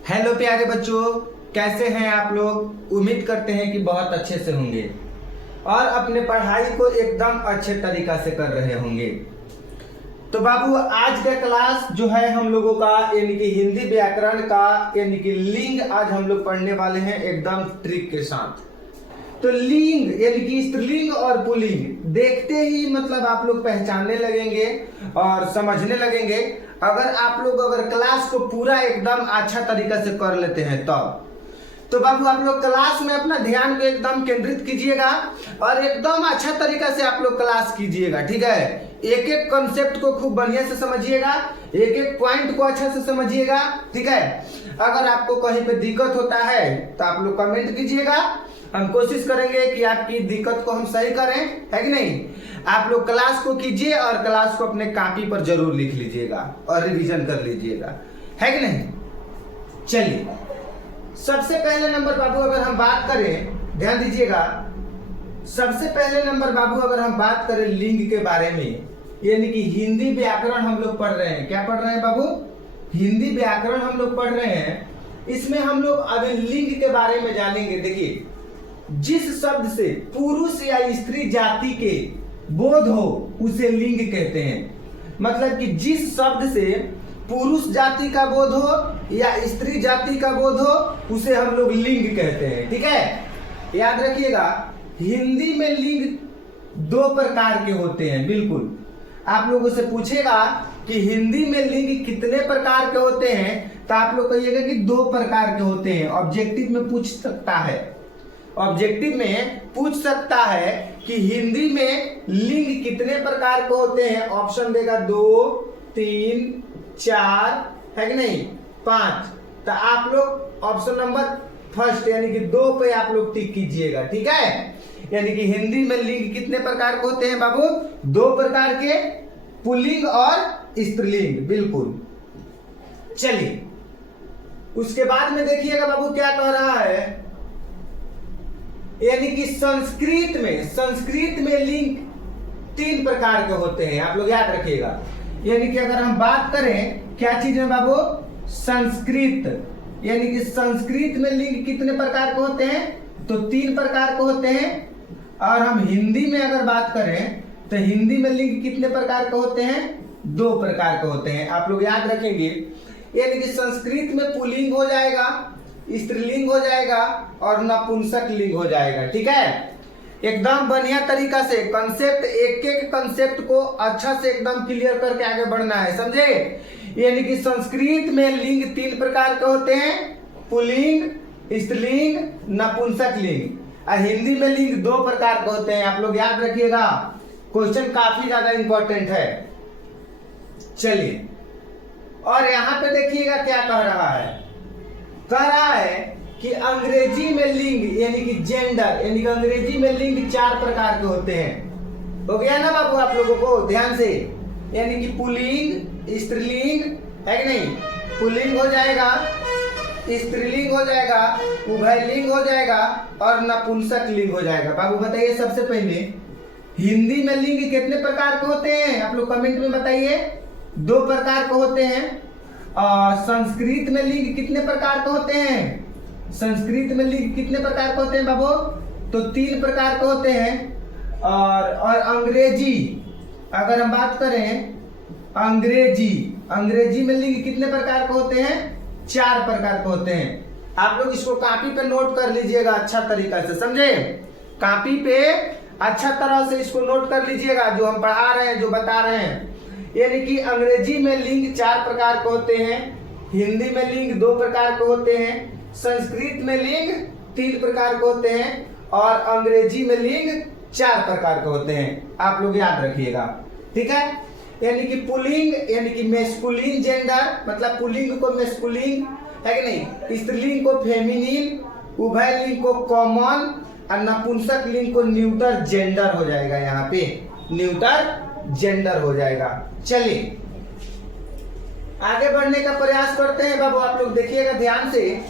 Hello प्यारे बच्चों, कैसे हैं आप लोग। उम्मीद करते हैं कि बहुत अच्छे से होंगे और अपने पढ़ाई को एकदम अच्छे तरीका से कर रहे होंगे। तो बाबू, आज का क्लास जो है हम लोगों का यानी कि हिंदी व्याकरण का यानी कि लिंग आज हम लोग पढ़ने वाले हैं एकदम ट्रिक के साथ। तो लिंग यानी कि स्त्रीलिंग और पुल्लिंग देखते ही मतलब आप लोग पहचानने लगेंगे और समझने लगेंगे। अगर आप लोग क्लास को पूरा एकदम अच्छा तरीका से कर लेते हैं तब तो बाबू आप लोग क्लास में अपना ध्यान को एकदम केंद्रित कीजिएगा और एकदम अच्छा तरीका से आप लोग क्लास कीजिएगा। ठीक है, एक एक कॉन्सेप्ट को खूब बढ़िया से समझिएगा, एक एक पॉइंट को अच्छा से समझिएगा। ठीक है, अगर आपको कहीं पे दिक्कत होता है तो आप लोग कमेंट कीजिएगा, हम कोशिश करेंगे कि आपकी दिक्कत को हम सही करें, है कि नहीं। आप लोग क्लास को कीजिए और क्लास को अपने कॉपी पर जरूर लिख लीजिएगा और रिवीजन कर लीजिएगा, है कि नहीं। चलिए, सबसे पहले नंबर बाबू अगर हम बात करें, ध्यान दीजिएगा, सबसे पहले नंबर बाबू अगर हम बात करें लिंग के बारे में, यानी कि हिंदी व्याकरण हम लोग पढ़ रहे हैं। क्या पढ़ रहे हैं बाबू? हिंदी व्याकरण हम लोग पढ़ रहे हैं। इसमें हम लोग अभी लिंग के बारे में जानेंगे। देखिए, जिस शब्द से पुरुष या स्त्री जाति के बोध हो उसे लिंग कहते हैं। मतलब कि जिस शब्द से पुरुष जाति का बोध हो या स्त्री जाति का बोध हो उसे हम लोग लिंग कहते हैं। ठीक है, याद रखिएगा, हिंदी में लिंग दो प्रकार के होते हैं। बिल्कुल, आप लोगों से पूछेगा कि हिंदी में लिंग कितने प्रकार के होते हैं तो आप लोग कहिएगा कि दो प्रकार के होते हैं। ऑब्जेक्टिव में पूछ सकता है, ऑब्जेक्टिव में पूछ सकता है कि हिंदी में लिंग कितने प्रकार के होते हैं। ऑप्शन देगा 2, 3, 4, है कि नहीं, 5। तो आप लोग ऑप्शन नंबर फर्स्ट यानी कि 2 पे आप लोग टिक कीजिएगा। ठीक है, यानी कि हिंदी में लिंग कितने प्रकार के होते हैं बाबू? 2 प्रकार के, पुल्लिंग और स्त्रीलिंग। बिल्कुल, चलिए उसके बाद में देखिएगा बाबू क्या कह रहा है, यानी कि संस्कृत में लिंग 3 प्रकार के होते हैं। आप लोग याद रखिएगा, यानी कि अगर हम बात करें क्या चीज है बाबू? संस्कृत, यानी कि संस्कृत में लिंग कितने प्रकार के होते हैं? तो 3 प्रकार के होते हैं। और हम हिंदी में अगर बात करें तो हिंदी में लिंग कितने प्रकार के होते हैं? 2 प्रकार के होते हैं। आप लोग याद रखेंगे, यानी कि संस्कृत में पुल्लिंग हो जाएगा, स्त्रीलिंग हो जाएगा और नपुंसक लिंग हो जाएगा। ठीक है, एकदम बढ़िया तरीका से कंसेप्ट, एक एक कंसेप्ट को अच्छा से एकदम क्लियर करके आगे बढ़ना है, समझे। यानी कि संस्कृत में लिंग 3 प्रकार के होते हैं, पुल्लिंग, स्त्रीलिंग, नपुंसक लिंग। और हिंदी में लिंग 2 प्रकार के होते हैं। आप लोग याद रखिएगा, क्वेश्चन काफी ज्यादा इंपॉर्टेंट है। चलिए, और यहाँ पे देखिएगा क्या कह रहा है, कह रहा है कि अंग्रेजी में लिंग यानी कि जेंडर, यानी कि अंग्रेजी में लिंग 4 प्रकार के होते हैं। हो गया ना बाबू आप लोगों को ध्यान से, यानी कि पुल्लिंग, स्त्रीलिंग, है कि नहीं, पुल्लिंग हो जाएगा, स्त्रीलिंग हो जाएगा, उभयलिंग हो जाएगा और नपुंसक लिंग हो जाएगा। बाबू बताइए, सबसे पहले हिंदी में लिंग कितने प्रकार के होते हैं? आप लोग कमेंट में बताइए। 2 प्रकार के होते हैं। और संस्कृत में लिंग कितने प्रकार के होते हैं? संस्कृत में लिंग कितने प्रकार के होते हैं बाबू? तो 3 प्रकार के होते हैं। और अंग्रेजी, अगर हम बात करें अंग्रेजी में लिंग कितने प्रकार के होते हैं? 4 प्रकार के होते हैं। आप लोग इसको कॉपी पे नोट कर लीजिएगा अच्छा तरीका से, समझे। कॉपी पे अच्छा तरह से इसको नोट कर लीजिएगा, जो हम पढ़ा रहे हैं, जो बता रहे हैं। यानी कि अंग्रेजी में लिंग 4 प्रकार के होते हैं, हिंदी में लिंग 2 प्रकार के होते हैं, संस्कृत में लिंग 3 प्रकार के होते हैं और अंग्रेजी में लिंग 4 प्रकार के होते हैं। आप लोग याद रखिएगा, ठीक है। यानी कि पुल्लिंग यानी कि मेस्कुलिन जेंडर, मतलब पुल्लिंग को मेस्कुलिन, है कि नहीं, स्त्रीलिंग को फेमिनिन, उभयलिंग को कॉमन और नपुंसक लिंग को न्यूटर जेंडर हो जाएगा। यहाँ पे न्यूटर जेंडर हो जाएगा। चलिए आगे बढ़ने का प्रयास करते हैं बाबू, आप लोग देखिएगा ध्यान से।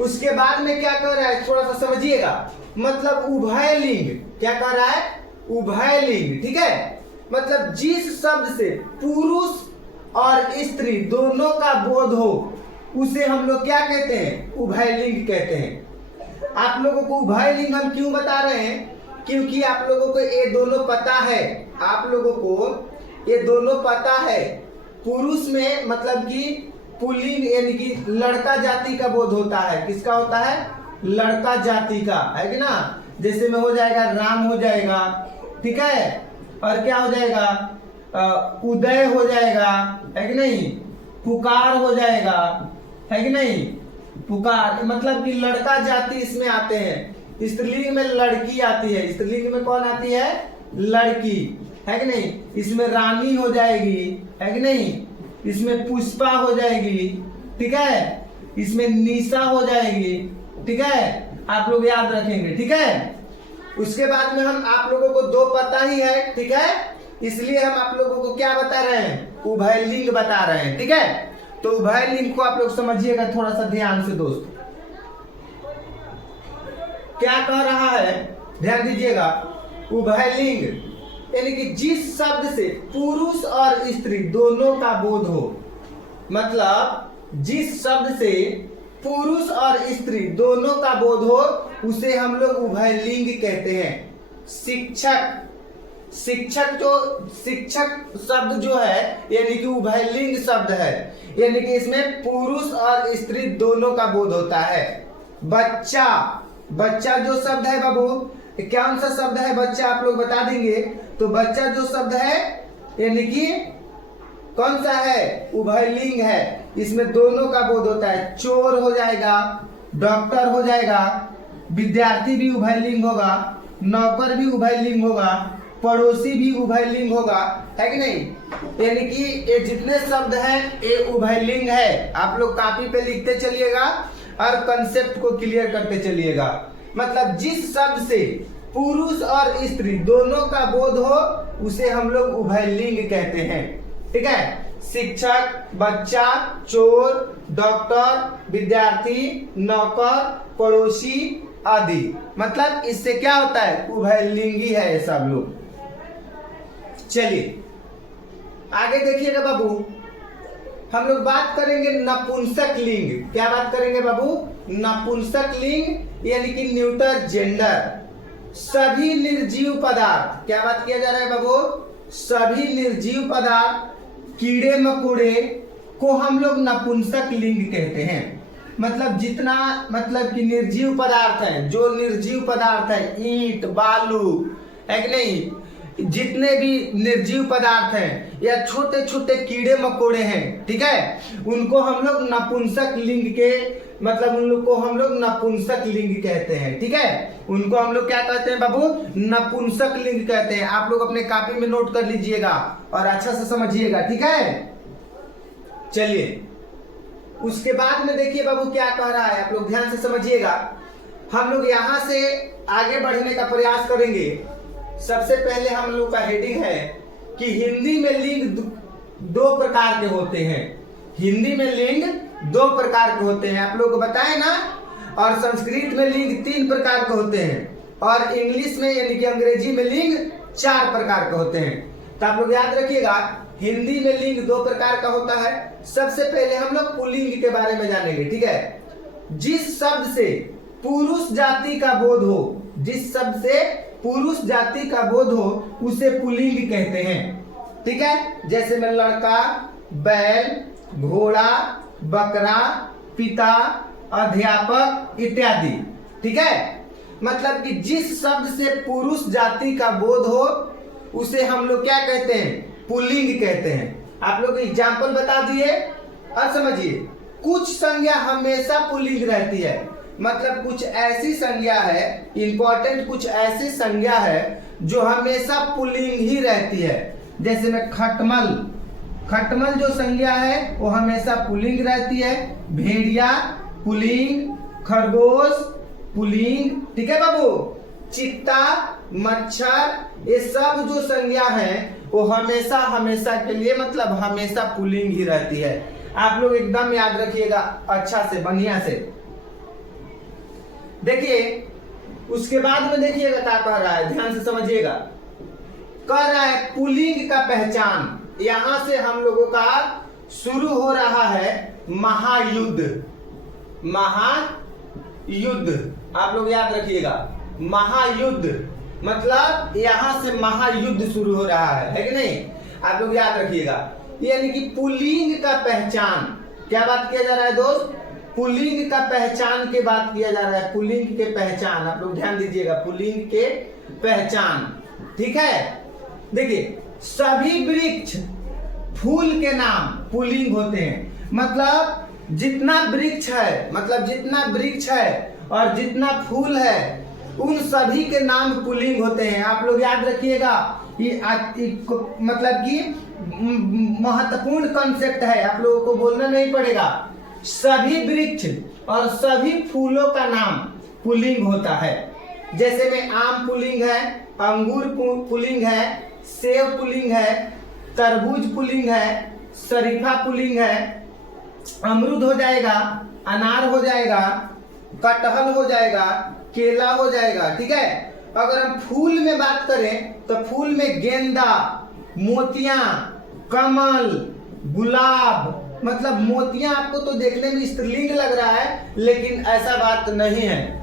उसके बाद में क्या कर रहा है थोड़ा सा समझिएगा, मतलब उभयलिंग क्या कर रहा है? उभयलिंग, ठीक है, मतलब जिस शब्द से पुरुष और स्त्री दोनों का बोध हो उसे हम लोग क्या कहते हैं? उभयलिंग कहते हैं। आप लोगों को उभयलिंग हम क्यों बता रहे हैं? क्योंकि आप लोगों को ये दोनों पता है, आप लोगों को ये दोनों पता है। पुरुष में मतलब कि पुल्लिंग यानी कि लड़का जाति का बोध होता है। किसका होता है? लड़का जाति का, है कि ना? जैसे में हो जाएगा राम हो जाएगा, ठीक है, और क्या हो जाएगा? उदय हो जाएगा, है कि नहीं? पुकार हो जाएगा, है कि नहीं? पुकार मतलब कि लड़का जाति इसमें आते हैं। स्त्रीलिंग में लड़की आती है, स्त्रीलिंग में कौन आती है? लड़की, है कि नहीं? इसमें रानी हो जाएगी, है कि नहीं? इसमें पुष्पा हो जाएगी, ठीक है, इसमें निशा हो जाएगी, ठीक है, आप लोग याद रखेंगे, ठीक है। उसके बाद में हम आप लोगों को दो पता ही है, ठीक है, इसलिए हम आप लोगों को क्या बता रहे हैं? उभयलिंग बता रहे हैं, ठीक है। तो उभयलिंग को आप लोग समझिएगा थोड़ा सा ध्यान से दोस्त, क्या कह रहा है, ध्यान दीजिएगा। उभयलिंग यानी कि जिस शब्द से पुरुष और स्त्री दोनों का बोध हो, मतलब जिस शब्द से पुरुष और स्त्री दोनों का बोध हो उसे हम लोग उभयलिंग कहते हैं। शिक्षक, शिक्षक शब्द जो है यानी कि उभयलिंग शब्द है, यानी कि इसमें पुरुष और स्त्री दोनों का बोध होता है। बच्चा जो शब्द है बाबू, कौन सा शब्द है बच्चा, आप लोग बता देंगे। तो बच्चा जो शब्द है यानी कि कौन सा है? उभयलिंग है, इसमें दोनों का बोध होता है। चोर हो जाएगा, डॉक्टर हो जाएगा, विद्यार्थी भी उभयलिंग होगा, नौकर भी उभयलिंग होगा, पड़ोसी भी उभयलिंग होगा, है कि नहीं? यानी कि ये जितने शब्द हैं ये उभयलिंग है। आप लोग कॉपी पे लिखते चलिएगा और कंसेप्ट को क्लियर करते चलिएगा। मतलब जिस शब्द से पुरुष और स्त्री दोनों का बोध हो उसे हम लोग उभयलिंग कहते हैं, ठीक है। शिक्षक, बच्चा, चोर, डॉक्टर, विद्यार्थी, नौकर, पड़ोसी आदि, मतलब इससे क्या होता है? उभयलिंगी है ये सब लोग। चलिए आगे देखिएगा बाबू, हम लोग बात करेंगे नपुंसक लिंग। क्या बात करेंगे बाबू? नपुंसक लिंग यानी कि न्यूटर जेंडर। सभी निर्जीव पदार्थ, क्या बात किया जा रहा है बाबू? सभी निर्जीव पदार्थ, कीड़े मकोड़े को हम लोग नपुंसक लिंग कहते हैं। मतलब जितना मतलब कि निर्जीव पदार्थ है, जो निर्जीव पदार्थ है, ईंट, बालू, है कि नहीं, जितने भी निर्जीव पदार्थ हैं या छोटे छोटे कीड़े मकोड़े हैं, ठीक है, उनको हम लोग नपुंसक लिंग के मतलब उन लोग को हम लोग नपुंसक लिंग कहते हैं, ठीक है। उनको हम लोग क्या कहते हैं बाबू? नपुंसक लिंग कहते हैं। आप लोग अपने कॉपी में नोट कर लीजिएगा और अच्छा से समझिएगा, ठीक है। चलिए उसके बाद में देखिए बाबू क्या कह रहा है, आप लोग ध्यान से समझिएगा। हम लोग यहाँ से आगे बढ़ने का प्रयास करेंगे। सबसे पहले हम लोग का हेडिंग है कि हिंदी में लिंग दो प्रकार के होते हैं। हिंदी में लिंग दो प्रकार के होते हैं, आप लोग को बताए ना। और संस्कृत में लिंग 3 प्रकार के होते हैं, और इंग्लिश में यानी कि अंग्रेजी में लिंग 4 प्रकार के होते हैं। तो आप लोग याद रखिएगा, हिंदी में लिंग 2 प्रकार का होता है। सबसे पहले हम लोग पुल्लिंग के बारे में जानेंगे, ठीक है। जिस शब्द से पुरुष जाति का बोध हो, जिस शब्द से पुरुष जाति का बोध हो उसे पुल्लिंग कहते हैं, ठीक है। जैसे में लड़का, बैल, घोड़ा, बकरा, पिता, अध्यापक इत्यादि, ठीक है। मतलब कि जिस शब्द से पुरुष जाति का बोध हो उसे हम लोग क्या कहते हैं? पुल्लिंग कहते हैं। आप लोग एग्जाम्पल बता दिए और समझिए। कुछ संज्ञा हमेशा पुल्लिंग रहती है, मतलब कुछ ऐसी संज्ञा है, इंपॉर्टेंट कुछ ऐसी संज्ञा है जो हमेशा पुल्लिंग ही रहती है। जैसे में खटमल, खटमल जो संज्ञा है वो हमेशा पुल्लिंग रहती है। भेड़िया पुल्लिंग, खरगोश पुल्लिंग, ठीक है बाबू। चित्ता, मच्छर, ये सब जो संज्ञा है वो हमेशा हमेशा के लिए मतलब हमेशा पुल्लिंग ही रहती है। आप लोग एकदम याद रखिएगा अच्छा से, बढ़िया से। देखिए उसके बाद में देखिएगा क्या कह रहा है, ध्यान से समझिएगा। कह रहा है पुल्लिंग का पहचान। यहां से हम लोगों का शुरू हो रहा है महायुद्ध। महायुद्ध आप लोग याद रखिएगा, महायुद्ध मतलब यहां से महायुद्ध शुरू हो रहा है कि नहीं, आप लोग याद रखिएगा। यानी कि पुल्लिंग का पहचान, क्या बात किया जा रहा है दोस्त, पुल्लिंग का पहचान के बात किया जा रहा है, पुल्लिंग के पहचान, आप लोग ध्यान दीजिएगा, पुल्लिंग के पहचान, ठीक है। देखिए सभी वृक्ष फूल के नाम पुल्लिंग होते हैं, मतलब जितना वृक्ष है, मतलब जितना वृक्ष है और जितना फूल है उन सभी के नाम पुल्लिंग होते हैं। आप लोग याद रखिएगा, ये मतलब कि महत्वपूर्ण कॉन्सेप्ट है, आप लोगों को बोलना नहीं पड़ेगा। सभी वृक्ष और सभी फूलों का नाम पुल्लिंग होता है। जैसे में आम पुल्लिंग है, अंगूर पुल्लिंग है, सेब पुल्लिंग है, तरबूज पुल्लिंग है, शरीफा पुल्लिंग है, अमरूद हो जाएगा, अनार हो जाएगा, कटहल हो जाएगा, केला हो जाएगा, ठीक है। अगर हम फूल में बात करें तो फूल में गेंदा, मोतियां, कमल, गुलाब, मतलब मोतियां आपको तो देखने में स्त्रीलिंग लग रहा है, लेकिन ऐसा बात नहीं है।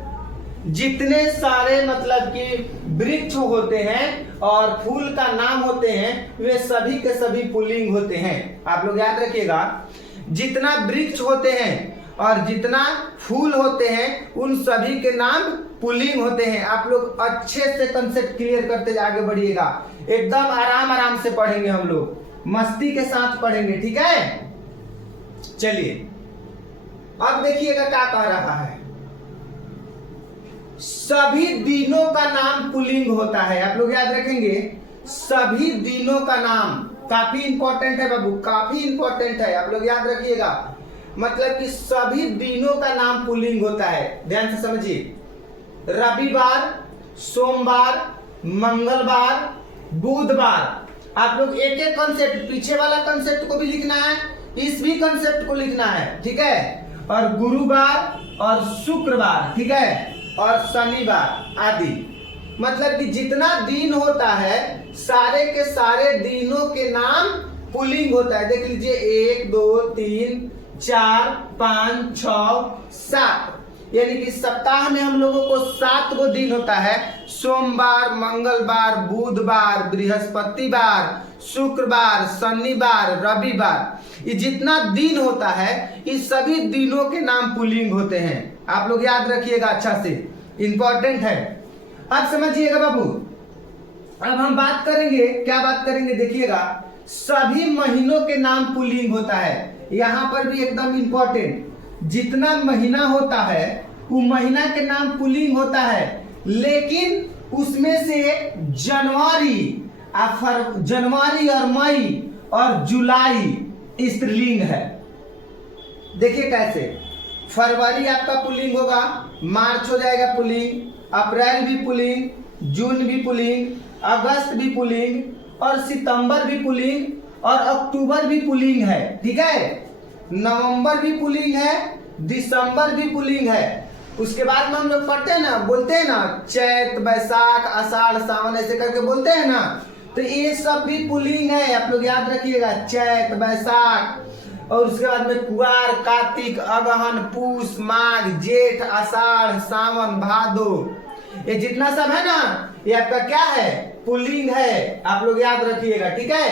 जितने सारे मतलब कि वृक्ष होते हैं और फूल का नाम होते हैं वे सभी के सभी पुल्लिंग होते हैं। आप लोग याद रखिएगा, जितना वृक्ष होते हैं और जितना फूल होते हैं उन सभी के नाम पुल्लिंग होते हैं। आप लोग अच्छे से कंसेप्ट क्लियर करते आगे बढ़िएगा, एकदम आराम आराम से पढ़ेंगे, हम लोग मस्ती के साथ पढ़ेंगे, ठीक है। चलिए अब देखिएगा क्या कह रहा है, सभी दिनों का नाम पुल्लिंग होता है। आप लोग याद रखेंगे, सभी दिनों का नाम, काफी इंपॉर्टेंट है बाबू, काफी इंपॉर्टेंट है, आप लोग याद रखिएगा। मतलब कि सभी दिनों का नाम पुल्लिंग होता है, ध्यान से समझिए। रविवार, सोमवार, मंगलवार, बुधवार, आप लोग एक एक कंसेप्ट, पीछे वाला कंसेप्ट को भी लिखना है, इस भी कंसेप्ट को लिखना है, ठीक है। और गुरुवार और शुक्रवार, ठीक है, और शनिवार आदि। मतलब कि जितना दिन होता है सारे के सारे दिनों के नाम पुल्लिंग होता है। देख लीजिए 1 2 3 4 5 6 7, यानी कि सप्ताह में हम लोगों को 7 गो दिन होता है। सोमवार, मंगलवार, बुधवार, बृहस्पतिवार, शुक्रवार, शनिवार, रविवार, ये जितना दिन होता है इस सभी दिनों के नाम पुल्लिंग होते हैं। आप लोग याद रखिएगा, अच्छा से इंपॉर्टेंट है। अब समझिएगा बाबू, अब हम बात करेंगे, क्या बात करेंगे देखिएगा, सभी महीनों के नाम पुल्लिंग होता है। यहां पर भी एकदम इंपॉर्टेंट, जितना महीना होता है वो महीना के नाम पुल्लिंग होता है, लेकिन उसमें से जनवरी और मई और जुलाई स्त्रीलिंग है। देखिए कैसे, फरवरी आपका पुल्लिंग होगा, मार्च हो जाएगा पुल्लिंग, अप्रैल भी पुल्लिंग, जून भी पुल्लिंग, अगस्त भी पुल्लिंग, और सितंबर भी पुल्लिंग, और अक्टूबर भी पुल्लिंग है, ठीक है। नवंबर भी पुल्लिंग है, दिसंबर भी पुल्लिंग है। उसके बाद में हम लोग पढ़ते हैं ना, बोलते हैं ना, चैत, बैसाख, आषाढ़, सावन, ऐसे करके बोलते हैं ना, तो ये सब भी पुल्लिंग है। आप लोग याद रखिएगा, चैत, बैसाख, और उसके बाद में कुआर, कार्तिक, अगहन, पूस, माघ, जेठ, आषाढ़, सावन, भादो, ये जितना सब है ना, ये आपका क्या है, पुल्लिंग है। आप लोग याद रखिएगा, ठीक है,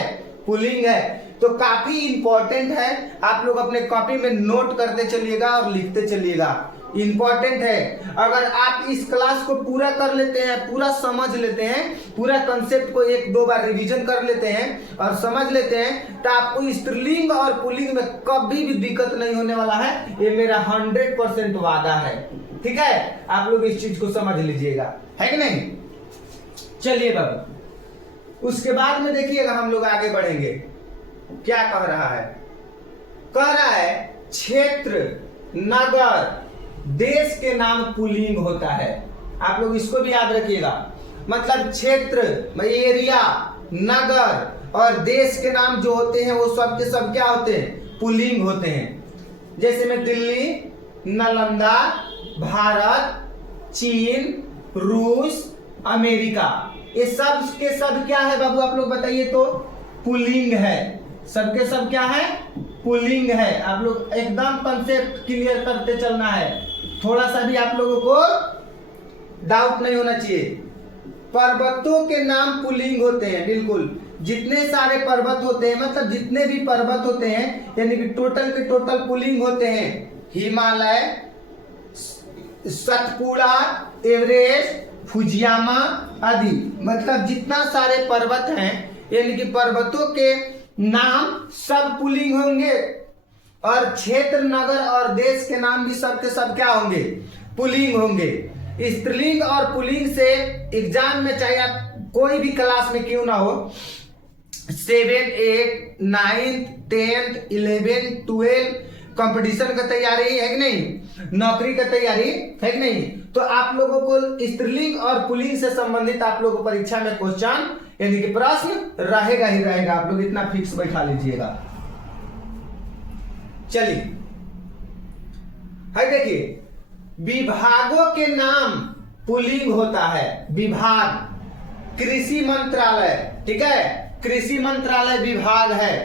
पुल्लिंग है। तो काफी इंपॉर्टेंट है, आप लोग अपने कॉपी में नोट करते चलिएगा और लिखते चलिएगा, इंपॉर्टेंट है। अगर आप इस क्लास को पूरा कर लेते हैं, पूरा समझ लेते हैं, पूरा कंसेप्ट को 1-2 बार रिवीजन कर लेते हैं और समझ लेते हैं, तो आपको स्त्रीलिंग और पुल्लिंग में कभी भी दिक्कत नहीं होने वाला है, ये मेरा 100% वादा है, ठीक है। आप लोग इस चीज को समझ लीजिएगा, है कि नहीं। चलिए बाबू, उसके बाद में देखिएगा हम लोग आगे बढ़ेंगे। क्या कह रहा है, कह रहा है क्षेत्र, नगर, देश के नाम पुल्लिंग होता है। आप लोग इसको भी याद रखिएगा, मतलब क्षेत्र, एरिया, नगर और देश के नाम जो होते हैं वो सब के सब क्या होते हैं, पुल्लिंग होते हैं। जैसे में दिल्ली, नालंदा, भारत, चीन, रूस, अमेरिका, ये सब के सब क्या है बाबू, आप लोग बताइए तो, पुल्लिंग है। सबके सब क्या है, पुल्लिंग है। आप लोग एकदम कंसेप्ट क्लियर करते चलना है, थोड़ा सा भी आप लोगों को डाउट नहीं होना चाहिए। पर्वतों के नाम पुल्लिंग होते हैं, बिल्कुल जितने सारे पर्वत होते हैं, मतलब जितने भी पर्वत होते हैं यानी कि टोटल के टोटल पुल्लिंग होते हैं। हिमालय, सतपुड़ा, एवरेस्ट, फुजियामा आदि, मतलब जितना सारे पर्वत हैं यानी कि पर्वतों के नाम सब पुल्लिंग होंगे। और क्षेत्र, नगर और देश के नाम भी सब के सब क्या होंगे? पुल्लिंग होंगे। स्त्रीलिंग और पुल्लिंग से एग्जाम में चाहे आप कोई भी क्लास में क्यों ना हो, 7, 8, 9, 10, 11, 12 कंपटीशन का तैयारी है कि नहीं, नौकरी का तैयारी है कि नहीं, तो आप लोगों को स्त्रीलिंग और पुल्लिंग से संबंधित आप लोगों को परीक्षा में क्वेश्चन यानी कि प्रश्न रहेगा ही रहेगा। आप लोग इतना फिक्स बैठा लीजिएगा। चलिए है, देखिए विभागों के नाम पुल्लिंग होता है। विभाग, कृषि मंत्रालय, ठीक है, कृषि मंत्रालय विभाग है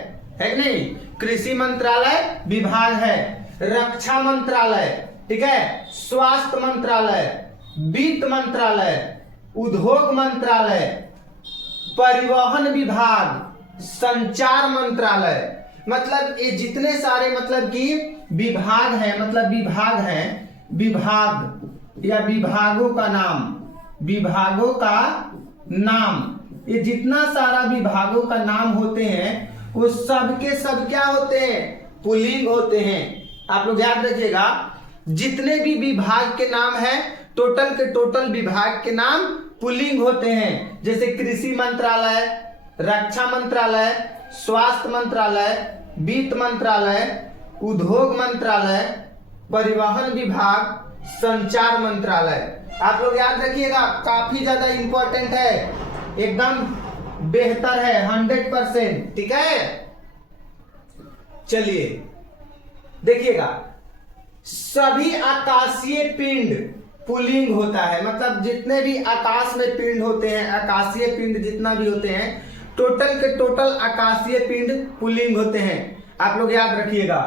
कि नहीं, कृषि मंत्रालय विभाग है। रक्षा मंत्रालय, ठीक है, स्वास्थ्य मंत्रालय, वित्त मंत्रालय, उद्योग मंत्रालय, परिवहन विभाग, संचार मंत्रालय, मतलब ये जितने सारे मतलब कि विभाग हैं, मतलब विभाग हैं, विभाग या विभागों का नाम, विभागों का नाम, ये जितना सारा विभागों का नाम होते हैं वो सब के सब क्या होते हैं? पुल्लिंग होते हैं। आप लोग याद रखिएगा, जितने भी विभाग के नाम है टोटल के टोटल विभाग के नाम पुल्लिंग होते हैं। जैसे कृषि मंत्रालय, रक्षा मंत्रालय, स्वास्थ्य मंत्रालय, वित्त मंत्रालय, उद्योग मंत्रालय, परिवहन विभाग, संचार मंत्रालय। आप लोग याद रखिएगा, काफी ज्यादा इंपॉर्टेंट है, एकदम बेहतर है, 100%, ठीक है। चलिए देखिएगा, सभी आकाशीय पिंड पुल्लिंग होता है, मतलब जितने भी आकाश में पिंड होते हैं, आकाशीय पिंड जितना भी होते हैं, टोटल के टोटल आकाशीय पिंड पुल्लिंग होते हैं। आप लोग याद रखिएगा,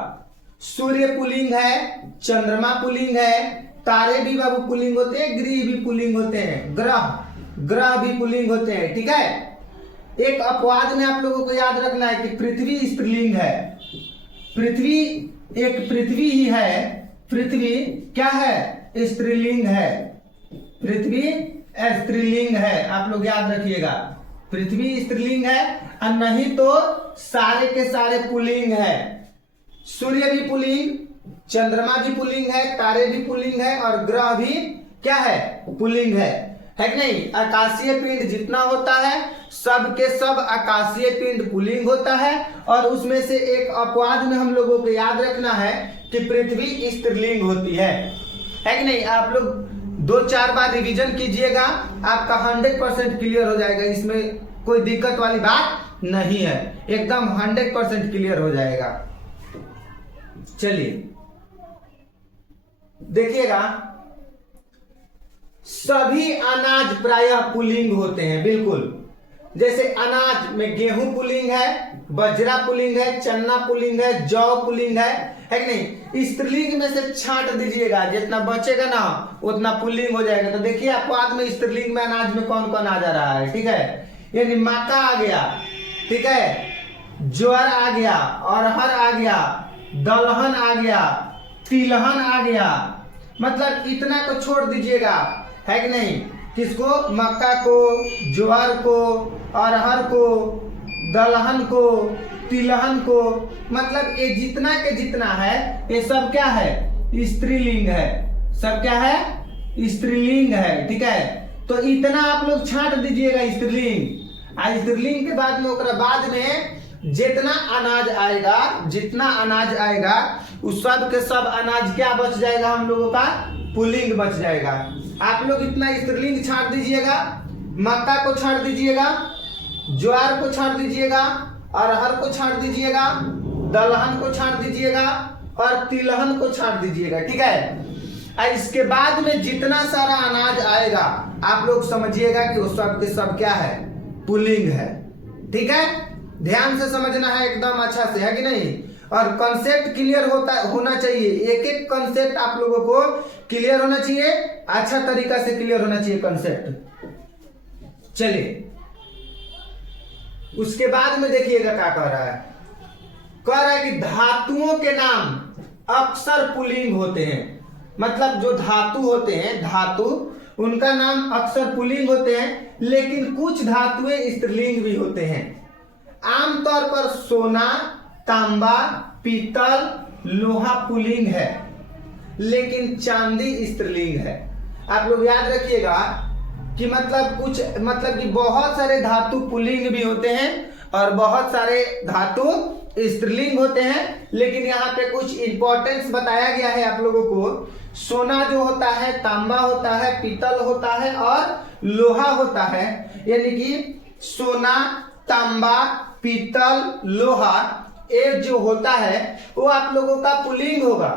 सूर्य पुल्लिंग है, चंद्रमा पुल्लिंग है, तारे भी बाबू पुल्लिंग होते हैं, ग्रह भी पुल्लिंग होते हैं, ग्रह भी पुल्लिंग होते हैं, ठीक है। एक अपवाद में आप लोगों को याद रखना है कि पृथ्वी स्त्रीलिंग है। पृथ्वी एक पृथ्वी ही है, पृथ्वी क्या है? स्त्रीलिंग है, पृथ्वी स्त्रीलिंग है। आप लोग याद रखिएगा, पृथ्वी स्त्रीलिंग है और नहीं तो सारे के सारे पुल्लिंग है। सूर्य भी पुल्लिंग, चंद्रमा भी पुल्लिंग है, तारे भी पुल्लिंग है और ग्रह भी क्या है? पुल्लिंग है कि नहीं। आकाशीय पिंड जितना होता है सब के सब आकाशीय पिंड पुल्लिंग होता है। और उसमें से एक अपवाद में हम लोगों को याद रखना है कि पृथ्वी स्त्रीलिंग होती है कि नहीं। आप लोग 2-4 बार रिवीजन कीजिएगा, आपका 100% क्लियर हो जाएगा, इसमें कोई दिक्कत वाली बात नहीं है, एकदम 100% क्लियर हो जाएगा। चलिए देखिएगा, सभी अनाज प्रायः पुल्लिंग होते हैं, बिल्कुल। जैसे अनाज में गेहूं पुल्लिंग है, बजरा पुल्लिंग है, चना पुल्लिंग है, जौ पुल्लिंग है कि नहीं। स्त्रीलिंग में से छांट दीजिएगा, जितना बचेगा ना उतना पुल्लिंग हो जाएगा। तो देखिए आपको आज में स्त्रीलिंग में अनाज में कौन कौन आ जा रहा है, ठीक है। यानी मक्का आ गया, ठीक है, ज्वार आ गया, अरहर आ गया, दलहन आ गया, तिलहन आ गया, मतलब इतना को छोड़ दीजिएगा, है कि नहीं। किसको? मक्का को, ज्वार को, अरहर को, दलहन को, तिलहन को, मतलब ये जितना के जितना है ये सब क्या है? स्त्रीलिंग है, सब क्या है? स्त्रीलिंग है, ठीक है। तो इतना आप लोग छांट दीजिएगा स्त्रीलिंग। स्त्रीलिंग के बाद में ओकरा बाद में जितना अनाज आएगा, जितना अनाज आएगा उस सब के सब अनाज क्या बच जाएगा? हम लोगों का पुल्लिंग बच जाएगा। आप लोग इतना स्त्रीलिंग छांट दीजिएगा, मक्का को छांट दीजिएगा, ज्वार को छांट दीजिएगा, अरहर को छांट दीजिएगा, दलहन को छांट दीजिएगा और तिलहन को छांट दीजिएगा, ठीक है। इसके बाद में जितना सारा अनाज आएगा आप लोग समझिएगा कि वो सब के सब क्या है? पुल्लिंग है, ठीक है। ध्यान से समझना है एकदम अच्छा से, है कि नहीं। और कॉन्सेप्ट क्लियर होना चाहिए। एक एक कॉन्सेप्ट आप लोगों को क्लियर होना चाहिए, अच्छा तरीका से क्लियर होना चाहिए कॉन्सेप्ट। चलिए उसके बाद में देखिएगा क्या कह रहा है। कह रहा है कि धातुओं के नाम अक्सर पुल्लिंग होते हैं। मतलब जो धातु होते हैं, धातु उनका नाम अक्सर पुल्लिंग होते हैं, लेकिन कुछ धातुएं स्त्रीलिंग भी होते हैं। आमतौर पर सोना, तांबा, पीतल, लोहा पुल्लिंग है, लेकिन चांदी स्त्रीलिंग है। आप लोग याद रखिएगा कि मतलब कि बहुत सारे धातु पुल्लिंग भी होते हैं और बहुत सारे धातु स्त्रीलिंग होते हैं, लेकिन यहाँ पे कुछ इंपॉर्टेंस बताया गया है आप लोगों को। सोना जो होता है, तांबा होता है, पीतल होता है और लोहा होता है। यानी कि सोना, तांबा, पीतल, लोहा ये जो होता है वो आप लोगों का पुल्लिंग होगा,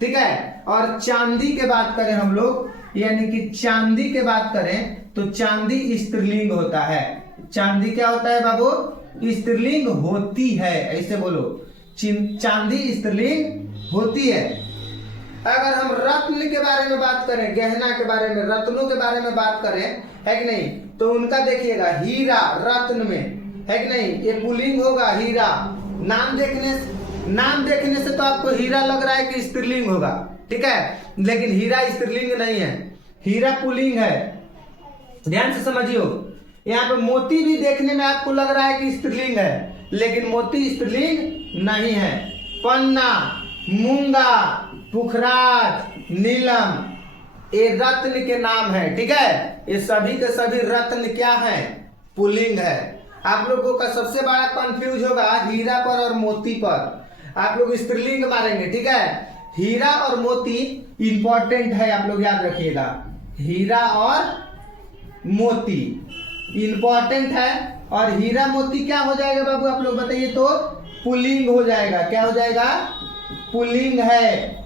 ठीक है। और चांदी के बात करें हम लोग, यानी कि चांदी के बात करें तो चांदी स्त्रीलिंग होता है। चांदी क्या होता है बाबू? स्त्रीलिंग होती है, ऐसे बोलो, चांदी स्त्रीलिंग होती है। अगर हम रत्न के बारे में बात करें, गहना के बारे में, रत्नों के बारे में बात करें, है कि नहीं, तो उनका देखिएगा हीरा रत्न में, है कि नहीं, ये पुल्लिंग होगा हीरा। नाम देखने से तो आपको हीरा लग रहा है कि स्त्रीलिंग होगा, ठीक है, लेकिन हीरा स्त्रीलिंग नहीं है, हीरा पुल्लिंग है। ध्यान से समझियो। यहाँ पे मोती भी देखने में आपको लग रहा है कि स्त्रीलिंग है, लेकिन मोती स्त्रीलिंग नहीं है। पन्ना, मूंगा, पुखराज, नीलम ये रत्न के नाम है, ठीक है। ये सभी के सभी रत्न क्या है? पुल्लिंग है। आप लोगों का सबसे बड़ा कंफ्यूज होगा हीरा पर और मोती पर। आप लोग स्त्रीलिंग मारेंगे, ठीक है। हीरा और मोती इंपॉर्टेंट है, आप लोग याद रखिएगा। हीरा और मोती इंपॉर्टेंट है। और हीरा मोती क्या हो जाएगा बाबू? आप लोग बताइए तो पुल्लिंग हो जाएगा। क्या हो जाएगा? पुल्लिंग है।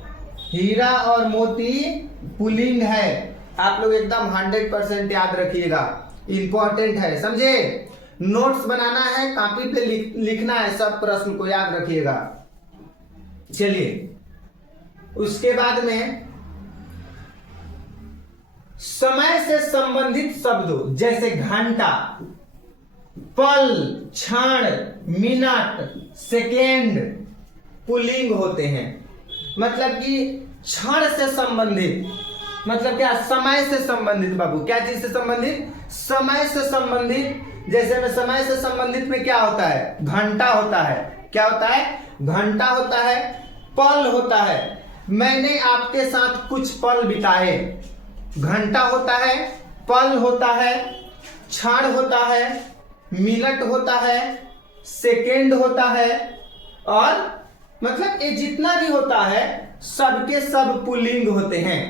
हीरा और मोती पुल्लिंग है। आप लोग एकदम 100% याद रखिएगा, इंपॉर्टेंट है, समझे। नोट्स बनाना है, कॉपी पे लिखना है, सब प्रश्न को याद रखिएगा। चलिए उसके बाद में समय से संबंधित शब्दों जैसे घंटा, पल, क्षण, मिनट, सेकेंड पुल्लिंग होते हैं। मतलब कि क्षण से संबंधित, मतलब क्या? समय से संबंधित बाबू। क्या चीज से संबंधित? समय से संबंधित। जैसे में समय से संबंधित में क्या होता है? घंटा होता है। क्या होता है? घंटा होता है। पल होता है, मैंने आपके साथ कुछ पल बिताए, घंटा होता है, पल होता है, क्षण होता है, मिनट होता है, सेकेंड होता है, और मतलब ये जितना भी होता है सबके सब पुल्लिंग होते हैं।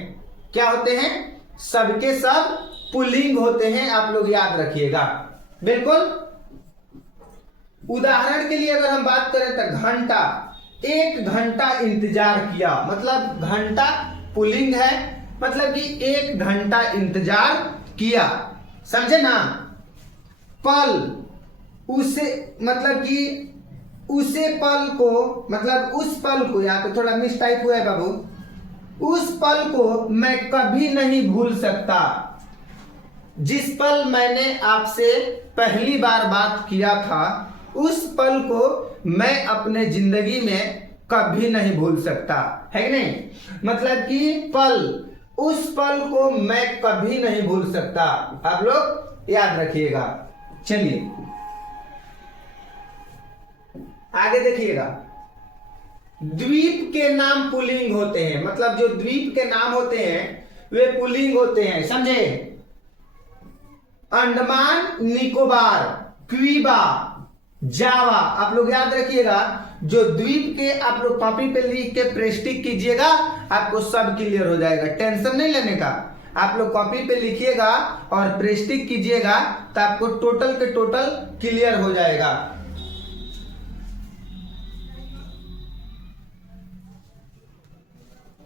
क्या होते हैं? सबके सब पुल्लिंग होते हैं, आप लोग याद रखिएगा बिल्कुल। उदाहरण के लिए अगर हम बात करें तो घंटा, 1 घंटा इंतजार किया, मतलब घंटा पुल्लिंग है, मतलब कि 1 घंटा इंतजार किया, समझे ना। पल, उसे मतलब कि उसे पल को, मतलब उस पल को, यहाँ पे थोड़ा मिस टाइप हुआ है बाबू। उस पल को मैं कभी नहीं भूल सकता। जिस पल मैंने आपसे पहली बार बात किया था, उस पल को मैं अपने जिंदगी में कभी नहीं भूल सकता, है कि नहीं। मतलब कि पल, उस पल को मैं कभी नहीं भूल सकता, आप लोग याद रखिएगा। चलिए आगे देखिएगा। द्वीप के नाम पुल्लिंग होते हैं, मतलब जो द्वीप के नाम होते हैं वे पुल्लिंग होते हैं, समझे। अंडमान निकोबार, क्यूबा, जावा, आप लोग याद रखिएगा। जो द्वीप के आप लोग कॉपी पे लिख के प्रेस्टिक कीजिएगा, आपको सब क्लियर हो जाएगा, टेंशन नहीं लेने का। आप लोग कॉपी पे लिखिएगा और प्रेस्टिक कीजिएगा तो आपको टोटल के टोटल क्लियर हो जाएगा।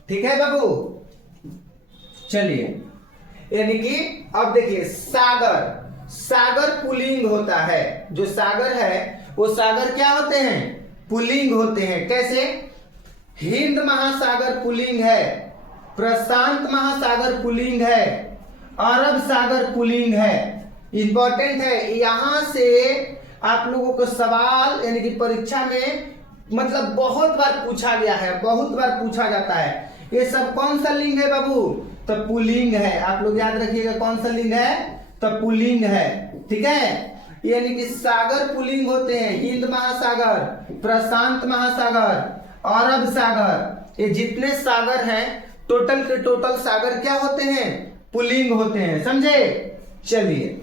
ठीक है बाबू। चलिए, यानी कि अब देखिए सागर, सागर पुल्लिंग होता है। जो सागर है वो सागर क्या होते हैं? पुल्लिंग होते हैं। कैसे? हिंद महासागर पुल्लिंग है, प्रशांत महासागर पुल्लिंग है, अरब सागर पुल्लिंग है। इंपॉर्टेंट है, यहां से आप लोगों को सवाल यानी कि परीक्षा में मतलब बहुत बार पूछा गया है, बहुत बार पूछा जाता है। ये सब कौन सा लिंग है बाबू? तो पुल्लिंग है। आप लोग याद रखिएगा कौन सा लिंग है? तो पुल्लिंग है। ठीक है, यानी कि सागर पुल्लिंग होते हैं, हिंद महासागर, प्रशांत महासागर, अरब सागर। ये जितने सागर हैं टोटल के टोटल सागर क्या होते हैं? पुल्लिंग होते हैं। समझे? चलिए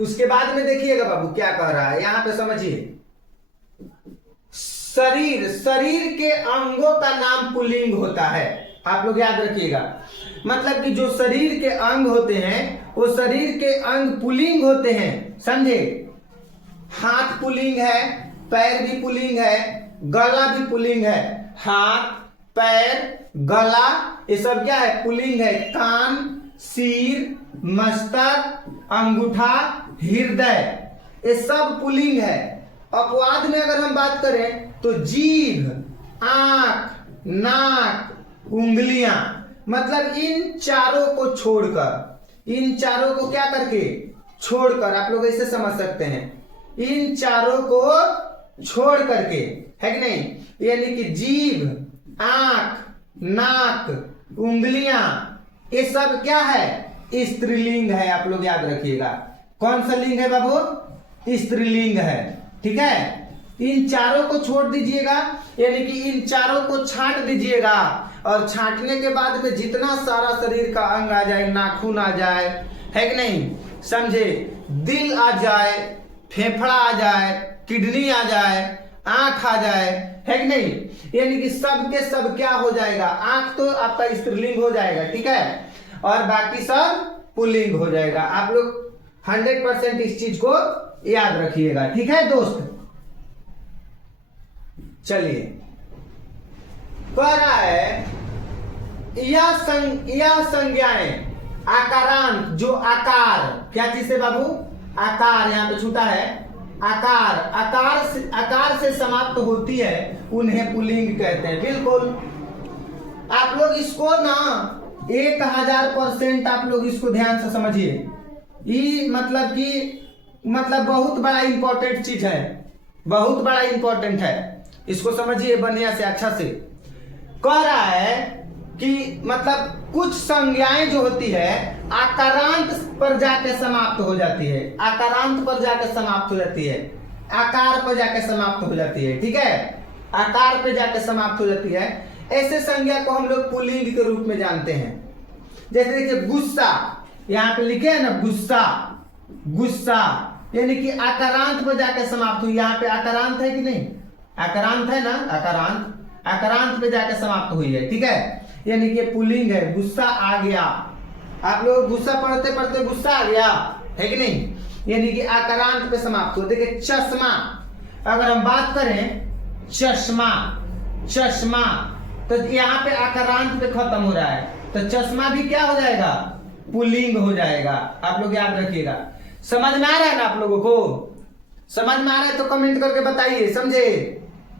उसके बाद में देखिएगा बाबू क्या कह रहा है, यहां पे समझिए। शरीर के अंगों का नाम पुल्लिंग होता है। आप लोग याद रखिएगा, मतलब कि जो शरीर के अंग होते हैं वो शरीर के अंग पुल्लिंग होते हैं। समझे? हाथ पुल्लिंग है, पैर भी पुल्लिंग है, गला भी पुल्लिंग है। हाथ, पैर, गला ये सब क्या है? पुल्लिंग है। कान, सिर, मस्तक, अंगूठा, हृदय ये सब पुल्लिंग है। अपवाद में अगर हम बात करें तो जीभ, आंख, नाक, उंगलियां, मतलब इन चारों को छोड़कर, इन चारों को क्या करके? छोड़कर। आप लोग ऐसे समझ सकते हैं, इन चारों को छोड़ करके, है कि नहीं? यानी कि जीभ, आंख, नाक, उंगलियां ये सब क्या है? स्त्रीलिंग है। आप लोग याद रखिएगा कौन सा लिंग है बाबू? स्त्रीलिंग है। ठीक है, इन चारों को छोड़ दीजिएगा, यानी कि इन चारों को छांट दीजिएगा और छांटने के बाद में जितना सारा शरीर का अंग आ जाए, नाखून आ जाए, है कि नहीं? समझे? दिल आ जाए, फेफड़ा आ जाए, किडनी आ जाए, आंख आ जाए, है कि नहीं? यानी कि सब के सब क्या हो जाएगा? आंख तो आपका स्त्रीलिंग हो जाएगा। ठीक है, और बाकी सब पुल्लिंग हो जाएगा। आप लोग 100% इस चीज को याद रखिएगा। ठीक है दोस्त, चलिए कह रहा है यह संज्ञाएं आकारांत, जो आकार, क्या चीज है बाबू? आकार, यहां पे छूटा है आकार से समाप्त होती है, उन्हें पुल्लिंग कहते हैं। बिल्कुल, आप लोग इसको ना 1000% आप लोग इसको ध्यान से समझिए। ये मतलब कि बहुत बड़ा इंपॉर्टेंट चीज है, बहुत बड़ा इंपॉर्टेंट है। इसको समझिए बढ़िया से, अच्छा से। कह रहा है कि मतलब कुछ संज्ञाएं जो होती है आकारांत पर जाके समाप्त हो जाती है, आकारांत पर जाके समाप्त हो जाती है, आकार पर जाके समाप्त हो जाती है। ठीक है, आकार पे जाके समाप्त हो जाती है। ऐसे संज्ञा को हम लोग पुल्लिंग के रूप में जानते हैं। जैसे देखिए गुस्सा, यहाँ पे लिखे है ना गुस्सा, गुस्सा यानी कि आकारांत पर जाके समाप्त हुई। यहाँ पे आकारांत है कि नहीं? आकारांत है ना, आकारांत पे जाके समाप्त हुई है। ठीक है, यानी कि पुल्लिंग है। गुस्सा आ गया, आप लोग गुस्सा पढ़ते पढ़ते गुस्सा आ गया, है कि नहीं? यानी कि आकारांत पे समाप्त हो। देखिए चश्मा, अगर हम बात करें चश्मा, चश्मा तो यहाँ पे आकारांत पे खत्म हो रहा है, तो चश्मा भी क्या हो जाएगा? पुल्लिंग हो जाएगा। आप लोग याद रखिएगा। समझ में आ रहा है ना आप लोगों को? समझ में आ रहा है तो कमेंट करके बताइए। समझे?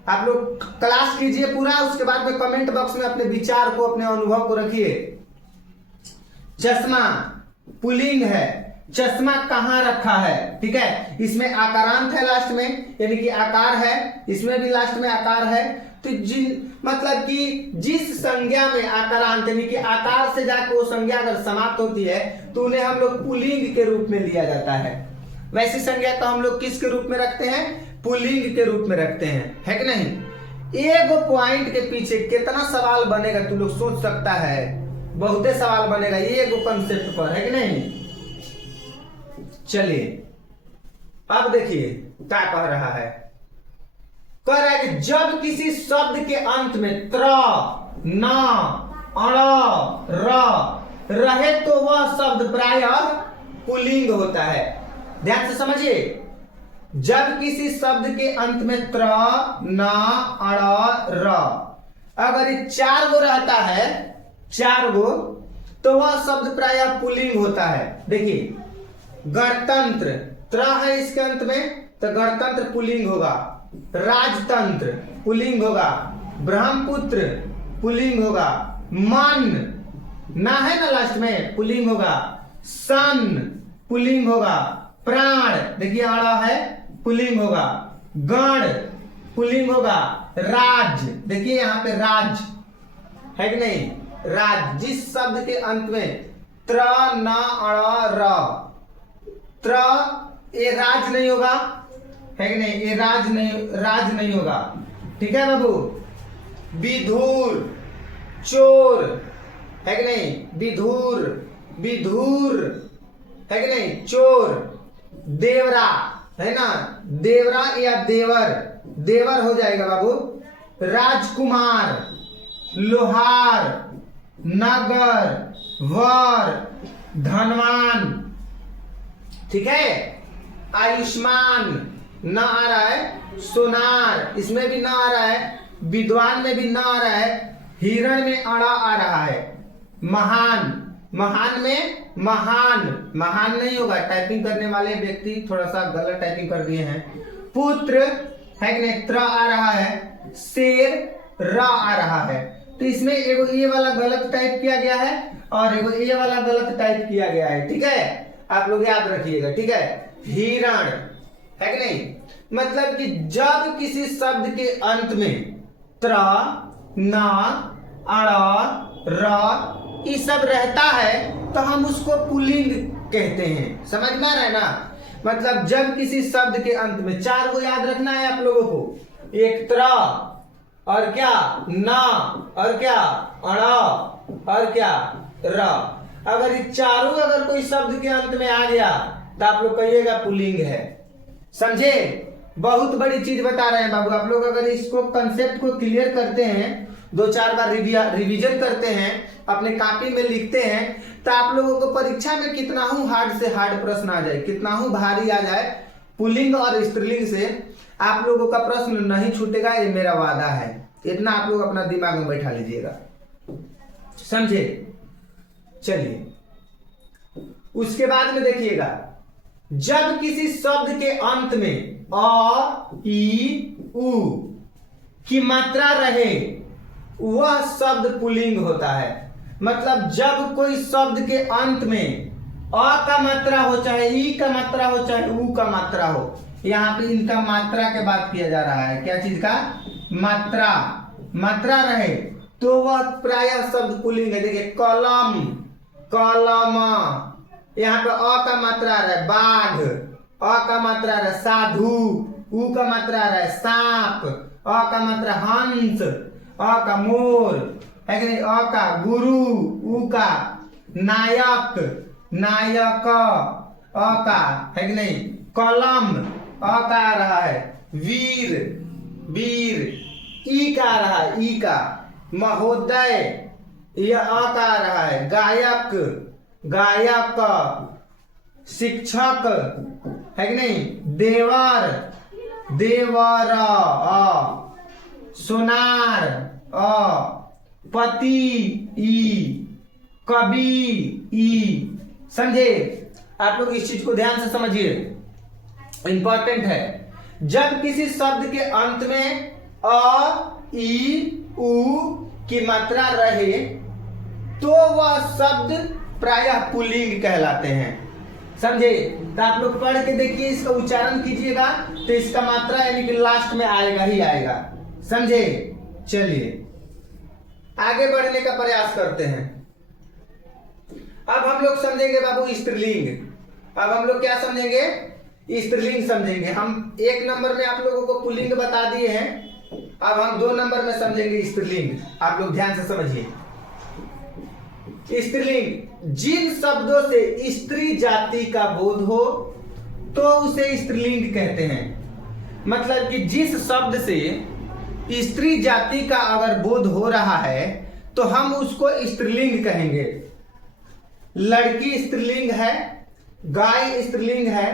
आप लोग क्लास कीजिए पूरा, उसके बाद में कमेंट बॉक्स में अपने विचार को, अपने अनुभव को रखिए। चश्मा पुल्लिंग है। चश्मा कहाँ रखा है? ठीक है, इसमें आकारांत है लास्ट में, यानी कि आकार है, इसमें भी लास्ट में आकार है। तो मतलब कि जिस संज्ञा में आकारांत यानी कि आकार से जाकर वो संज्ञा अगर समाप्त होती है तो उन्हें हम लोग पुल्लिंग के रूप में लिया जाता है। वैसी संज्ञा को हम लोग किसके रूप में रखते हैं? पुल्लिंग के रूप में रखते हैं, है कि नहीं? एक पॉइंट के पीछे कितना सवाल बनेगा तू लोग सोच सकता है। बहुते सवाल बनेगा एक कंसेप्ट पर, है कि नहीं? चलिए अब देखिए क्या कह रहा है। कह रहा है कि जब किसी शब्द के अंत में त्र, न, अण, र रहे तो वह शब्द प्रायः पुल्लिंग होता है। ध्यान से समझिए, जब किसी शब्द के अंत में त्र, न, अण, र अगर ये 4 गो रहता है, 4 गो, तो वह शब्द प्रायः पुल्लिंग होता है। देखिए गणतंत्र, त्र है इसके अंत में, तो गणतंत्र पुल्लिंग होगा। राजतंत्र पुल्लिंग होगा, ब्रह्मपुत्र पुल्लिंग होगा, मन ना है ना लास्ट में पुल्लिंग होगा, सन पुल्लिंग होगा, प्राण देखिए आड़ा है पुल्लिंग होगा, गण पुल्लिंग होगा, राज देखिए यहाँ पे राज है कि नहीं, राज जिस शब्द के अंत में त्र न अण र, त्र ये राज नहीं होगा है कि नहीं, ये राज नहीं होगा, ठीक है बाबू। विधुर चोर है कि नहीं, विधुर है कि नहीं, चोर। देवरा है ना, देवरा या देवर हो जाएगा बाबू। राजकुमार, लोहार, नगर, वर, धनवान, ठीक है। आयुष्मान न आ रहा है, सोनार इसमें भी न आ रहा है, विद्वान में भी न आ रहा है, हिरण में अड़ा आ रहा है। महान में महान नहीं होगा, टाइपिंग करने वाले व्यक्ति थोड़ा सा गलत टाइपिंग कर दिए हैं। पुत्र है कि नहीं, त्र आ रहा है, शेर र आ रहा है, तो इसमें एगो ये वाला गलत टाइप किया गया है और एगो ये वाला गलत टाइप किया गया है, ठीक है, आप लोग याद रखिएगा, ठीक है। हिरण है कि नहीं, मतलब कि जब किसी शब्द के अंत में त्र न अण र ये सब रहता है तो हम उसको पुल्लिंग कहते हैं, समझ में आ रहा है ना। मतलब जब किसी शब्द के अंत में, चार को याद रखना है आप लोगों को, एक त्र और क्या न और क्या अण और क्या र, अगर ये चारों अगर कोई शब्द के अंत में आ गया तो आप लोग कहिएगा पुल्लिंग है, समझे। बहुत बड़ी चीज बता रहे हैं बाबू, आप लोग अगर इसको कंसेप्ट को क्लियर करते हैं, 2-4 बार रिवीजन करते हैं, अपने कॉपी में लिखते हैं, तो आप लोगों को परीक्षा में कितना हार्ड से हार्ड प्रश्न आ जाए, कितना भारी आ जाए, पुल्लिंग और स्त्रीलिंग से आप लोगों का प्रश्न नहीं छूटेगा, ये मेरा वादा है। इतना आप लोग अपना दिमाग में बैठा लीजिएगा, समझे। चलिए उसके बाद में देखिएगा, जब किसी शब्द के अंत में अ ई उ की मात्रा रहे वह शब्द पुल्लिंग होता है। मतलब जब कोई शब्द के अंत में अ का मात्रा हो, चाहे ई का मात्रा हो, चाहे उ का मात्रा हो, यहाँ पे इनका मात्रा के बात किया जा रहा है, क्या चीज का मात्रा रहे तो वह प्रायः शब्द पुल्लिंग है। देखिए कलम, यहाँ पे अ का मात्रा आ रहा है, बाघ, अ का मात्रा आ रहा है, साधु, उ का मात्रा आ रहा है, सांप, अ का मात्रा हंस, अ का मोर है कि नहीं, अ का गुरु, उ का नायक, अ का है कि नहीं, कलम, अ का आ रहा है, वीर, ई का आ रहा है, ई का, महोदय, यह अ का आ रहा है, गायक, शिक्षक है कि नहीं, देवर, सोनार, पति, कवि, समझे। आप लोग इस चीज को ध्यान से समझिए, इंपॉर्टेंट है। जब किसी शब्द के अंत में अ ई उ की मात्रा रहे तो वह शब्द प्रायः पुल्लिंग कहलाते हैं, समझे। तो आप लोग पढ़ के देखिए, इसका उच्चारण कीजिएगा तो इसका मात्रा यानी कि लास्ट में आएगा ही आएगा, समझे। चलिए आगे बढ़ने का प्रयास करते हैं। अब हम लोग समझेंगे बाबू स्त्रीलिंग। अब हम लोग क्या समझेंगे, स्त्रीलिंग समझेंगे। हम 1 नंबर में आप लोगों को पुल्लिंग बता दिए हैं, अब हम 2 नंबर में समझेंगे स्त्रीलिंग। आप लोग ध्यान से समझिए। स्त्रीलिंग, जिन शब्दों से स्त्री जाति का बोध हो तो उसे स्त्रीलिंग कहते हैं। मतलब कि जिस शब्द से स्त्री जाति का अगर बोध हो रहा है तो हम उसको स्त्रीलिंग कहेंगे। लड़की स्त्रीलिंग है, गाय स्त्रीलिंग है,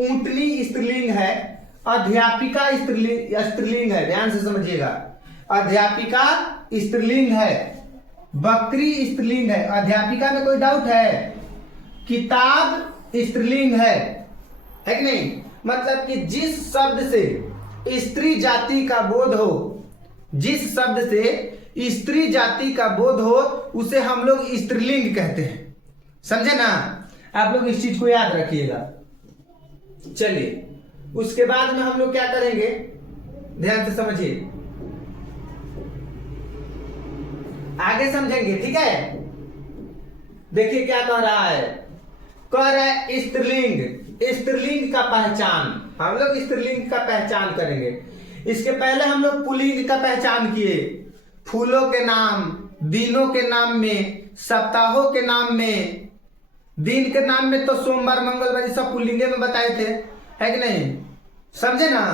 ऊंटनी स्त्रीलिंग है, अध्यापिका स्त्रीलिंग है। ध्यान से समझिएगा, अध्यापिका स्त्रीलिंग है, बकरी स्त्रीलिंग है। अध्यापिका में कोई डाउट है? किताब स्त्रीलिंग है कि नहीं। मतलब कि जिस शब्द से स्त्री जाति का बोध हो, जिस शब्द से स्त्री जाति का बोध हो उसे हम लोग स्त्रीलिंग कहते हैं। समझे ना? आप लोग इस चीज को याद रखिएगा। चलिए उसके बाद में हम लोग क्या करेंगे, ध्यान से समझिए, आगे समझेंगे। ठीक है, देखिए क्या कह रहा है। कह रहा है स्त्रीलिंग, स्त्रीलिंग का पहचान। हम लोग स्त्रीलिंग का पहचान करेंगे। इसके पहले हम लोग पुल्लिंग का पहचान किए। फूलों के नाम, दिनों के नाम में, सप्ताहों के नाम में। दिन के नाम में तो सोमवार मंगलवार सब पुल्लिंगे में बताए थे, है कि नहीं? समझे ना?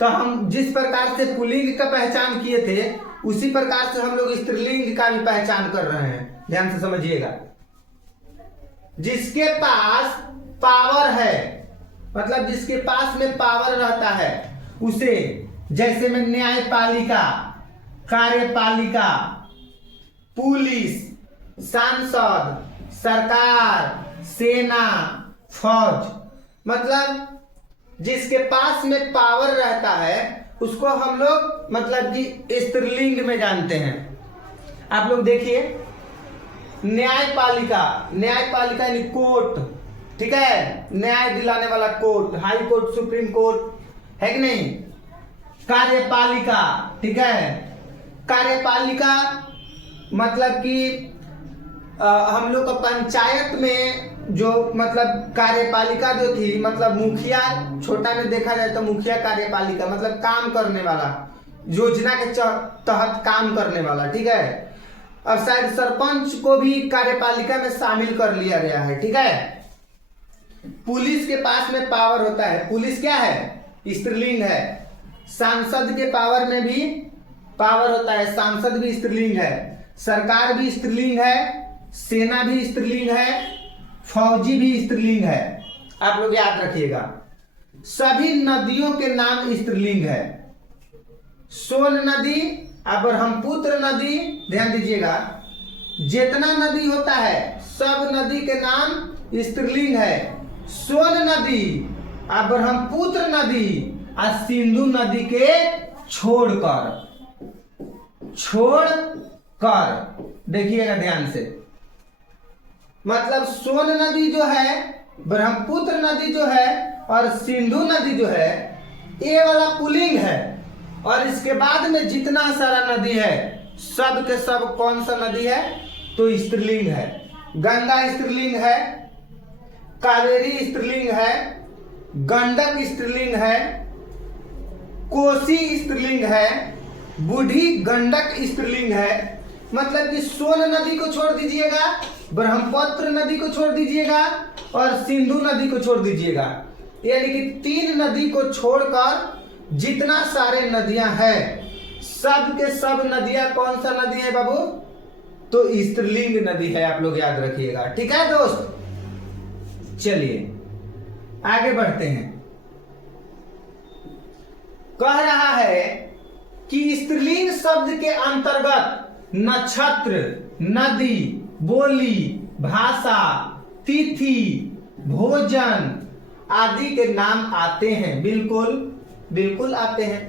तो हम जिस प्रकार से पुल्लिंग का पहचान किए थे उसी प्रकार से हम लोग स्त्रीलिंग का भी पहचान कर रहे हैं। ध्यान से समझिएगा। जिसके पास पावर है, मतलब जिसके पास में पावर रहता है उसे, जैसे में न्यायपालिका, कार्यपालिका, पुलिस, सांसद, सरकार, सेना, फौज, मतलब जिसके पास में पावर रहता है उसको हम लोग मतलब कि स्त्रीलिंग में जानते हैं। आप लोग देखिए, न्यायपालिका, न्यायपालिका यानी कोर्ट, ठीक है, न्याय दिलाने वाला court, high court, supreme court, है कि नहीं? कार्यपालिका, ठीक है, कार्यपालिका मतलब कि हम लोग का पंचायत में जो मतलब कार्यपालिका जो थी, मतलब मुखिया, छोटा में देखा जाए तो मुखिया कार्यपालिका मतलब काम करने वाला, योजना के तहत काम करने वाला, ठीक है। अब शायद सरपंच को भी कार्यपालिका में शामिल कर लिया गया है, ठीक है। पुलिस के पास में पावर होता है, पुलिस क्या है? स्त्रीलिंग है। सांसद के पावर में भी पावर होता है, सांसद भी स्त्रीलिंग है। सरकार भी स्त्रीलिंग है, सेना भी स्त्रीलिंग है, फौजी भी स्त्रीलिंग है। आप लोग याद रखिएगा। सभी नदियों के नाम स्त्रीलिंग है। सोन नदी, ब्रह्मपुत्र नदी, ध्यान दीजिएगा, जितना नदी होता है सब नदी के नाम स्त्रीलिंग है। सोन नदी, ब्रह्मपुत्र नदी और सिंधु नदी के छोड़कर देखिएगा ध्यान से। मतलब सोन नदी जो है, ब्रह्मपुत्र नदी जो है और सिंधु नदी जो है, ये वाला पुल्लिंग है। और इसके बाद में जितना सारा नदी है सब के सब कौन सा नदी है? तो स्त्रीलिंग है। गंगा स्त्रीलिंग है, कावेरी स्त्रीलिंग है, गंडक स्त्रीलिंग है, कोसी स्त्रीलिंग है, बूढ़ी गंडक स्त्रीलिंग है। मतलब कि सोन नदी को छोड़ दीजिएगा, ब्रह्मपुत्र नदी को छोड़ दीजिएगा और सिंधु नदी को छोड़ दीजिएगा, यानी कि 3 नदी को छोड़कर जितना सारे नदियां हैं सब के सब नदियां कौन सा नदी है बाबू? तो स्त्रीलिंग नदी है। आप लोग याद रखिएगा, ठीक है दोस्त। चलिए आगे बढ़ते हैं। कह रहा है कि स्त्रीलिंग शब्द के अंतर्गत नक्षत्र, नदी, बोली, भाषा, तिथि, भोजन आदि के नाम आते हैं। बिल्कुल आते हैं।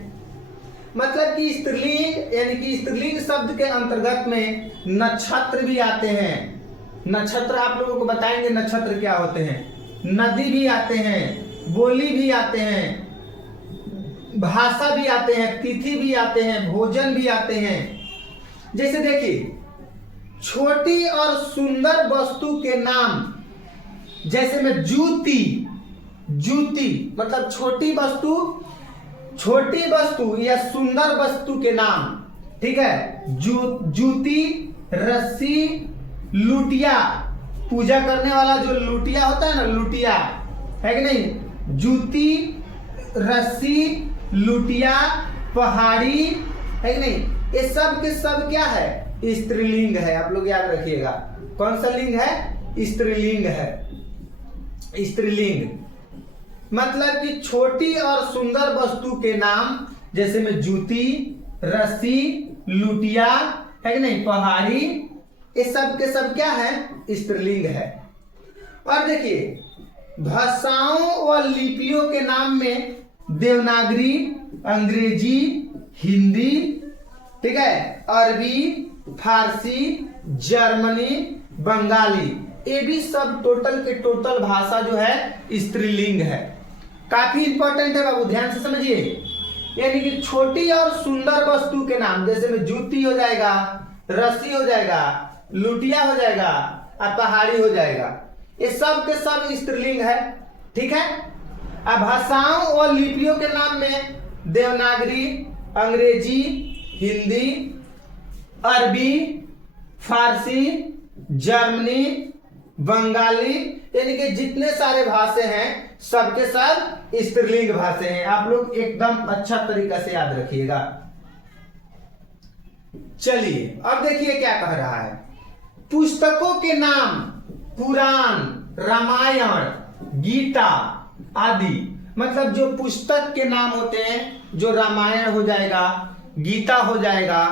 मतलब कि स्त्रीलिंग यानी कि स्त्रीलिंग शब्द के अंतर्गत में नक्षत्र भी आते हैं। नक्षत्र आप लोगों को बताएंगे नक्षत्र क्या होते हैं। नदी भी आते हैं, बोली भी आते हैं, भाषा भी आते हैं, तिथि भी आते हैं, भोजन भी आते हैं। जैसे देखिए, छोटी और सुंदर वस्तु के नाम, जैसे में जूती मतलब छोटी वस्तु या सुंदर वस्तु के नाम, ठीक है। जूती, रस्सी, लुटिया, पूजा करने वाला जो लुटिया होता है ना, लुटिया, है कि नहीं? जूती, रस्सी, लुटिया, पहाड़ी, है कि नहीं? ये सब के सब क्या है? स्त्रीलिंग है। आप लोग याद रखिएगा, कौन सा लिंग है? स्त्रीलिंग है। स्त्रीलिंग मतलब कि छोटी और सुंदर वस्तु के नाम, जैसे में जूती, रस्सी, लुटिया, है कि नहीं, पहाड़ी, ये सब के सब क्या है? स्त्रीलिंग है। और देखिए, भाषाओं व लिपियों के नाम में देवनागरी, अंग्रेजी, हिंदी, ठीक है, अरबी, फारसी, जर्मनी, बंगाली, ये भी सब टोटल के टोटल भाषा जो है स्त्रीलिंग है। काफी इंपॉर्टेंट है बाबू, ध्यान से समझिए। यानी कि छोटी और सुंदर वस्तु के नाम, जैसे में जूती हो जाएगा, रस्सी हो जाएगा, लुटिया हो जाएगा और पहाड़ी हो जाएगा, ये सब के सब स्त्रीलिंग है। ठीक है। अब भाषाओं और लिपियों के नाम में देवनागरी, अंग्रेजी, हिंदी, अरबी, फारसी, जर्मनी, बंगाली, यानी कि जितने सारे भाषा हैं सबके सब स्त्रीलिंग भाषा हैं। आप लोग एकदम अच्छा तरीका से याद रखिएगा। चलिए अब देखिए क्या कह रहा है। पुस्तकों के नाम पुराण, रामायण, गीता आदि, मतलब जो पुस्तक के नाम होते हैं, जो रामायण हो जाएगा, गीता हो जाएगा,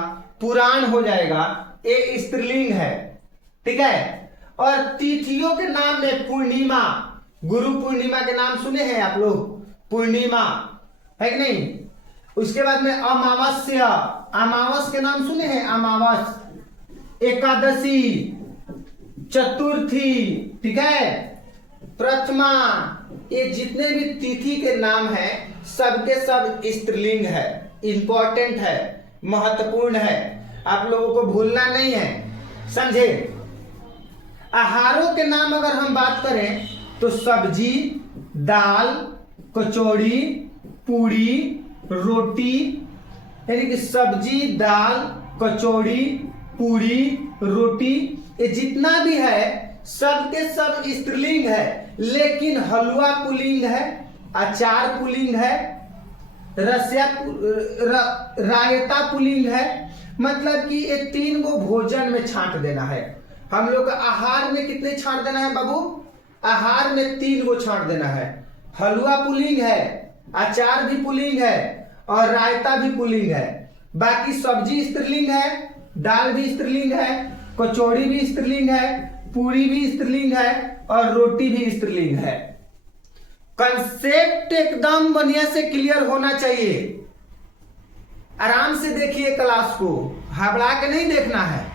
पुराण हो जाएगा, ये स्त्रीलिंग है। ठीक है। और तिथियों के नाम में पूर्णिमा, गुरु पूर्णिमा के नाम सुने हैं आप लोग, पूर्णिमा है कि नहीं। उसके बाद में अमावस्या, अमावस के नाम सुने हैं, अमावस, एकादशी, चतुर्थी, ठीक है, प्रथमा, ये जितने भी तिथि के नाम हैं सबके सब स्त्रीलिंग है। इंपॉर्टेंट है, महत्वपूर्ण है, आप लोगों को भूलना नहीं है, समझे। आहारों के नाम अगर हम बात करें तो सब्जी, दाल, कचौड़ी, पूड़ी, रोटी, यानी कि सब्जी, दाल, कचौड़ी, पूड़ी, रोटी, ये जितना भी है सबके सब स्त्रीलिंग है। लेकिन हलवा पुल्लिंग है, अचार पुल्लिंग है, रायता पुल्लिंग है। मतलब कि ये 3 गो भोजन में छांट देना है। हम लोग आहार में कितने छांट देना है बाबू? आहार में 3 गो छांट देना है। हलवा पुल्लिंग है, अचार भी पुल्लिंग है और रायता भी पुल्लिंग है। बाकी सब्जी स्त्रीलिंग है, दाल भी स्त्रीलिंग है, कचौड़ी भी स्त्रीलिंग है, पूरी भी स्त्रीलिंग है और रोटी भी स्त्रीलिंग है। कंसेप्ट एकदम बढ़िया से क्लियर होना चाहिए। आराम से देखिए क्लास को, घबरा के नहीं देखना है।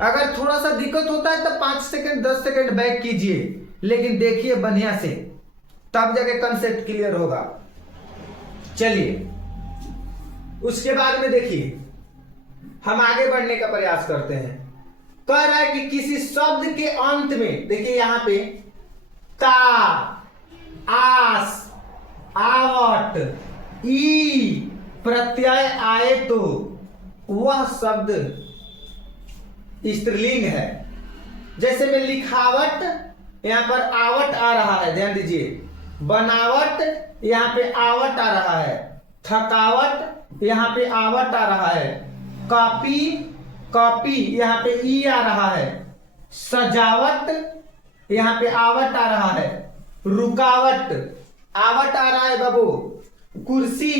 अगर थोड़ा सा दिक्कत होता है तो 5 सेकंड 10 सेकंड बैक कीजिए, लेकिन देखिए बढ़िया से, तब जाके कंसेप्ट क्लियर होगा। चलिए उसके बाद में देखिए हम आगे बढ़ने का प्रयास करते हैं। कह रहा है कि किसी शब्द के अंत में, देखिए यहां पे ता, आस, आवट, ई प्रत्यय आए तो वह शब्द स्त्रीलिंग है। जैसे में लिखावट, यहां पर आवट आ रहा है, ध्यान दीजिए। बनावट, यहां पे आवट आ रहा है। थकावट, यहां पे आवट आ रहा है। कॉपी, कॉपी, यहां पे ई आ रहा है। सजावट, यहां पे आवट आ रहा है। रुकावट, आवट आ रहा है बाबू। कुर्सी,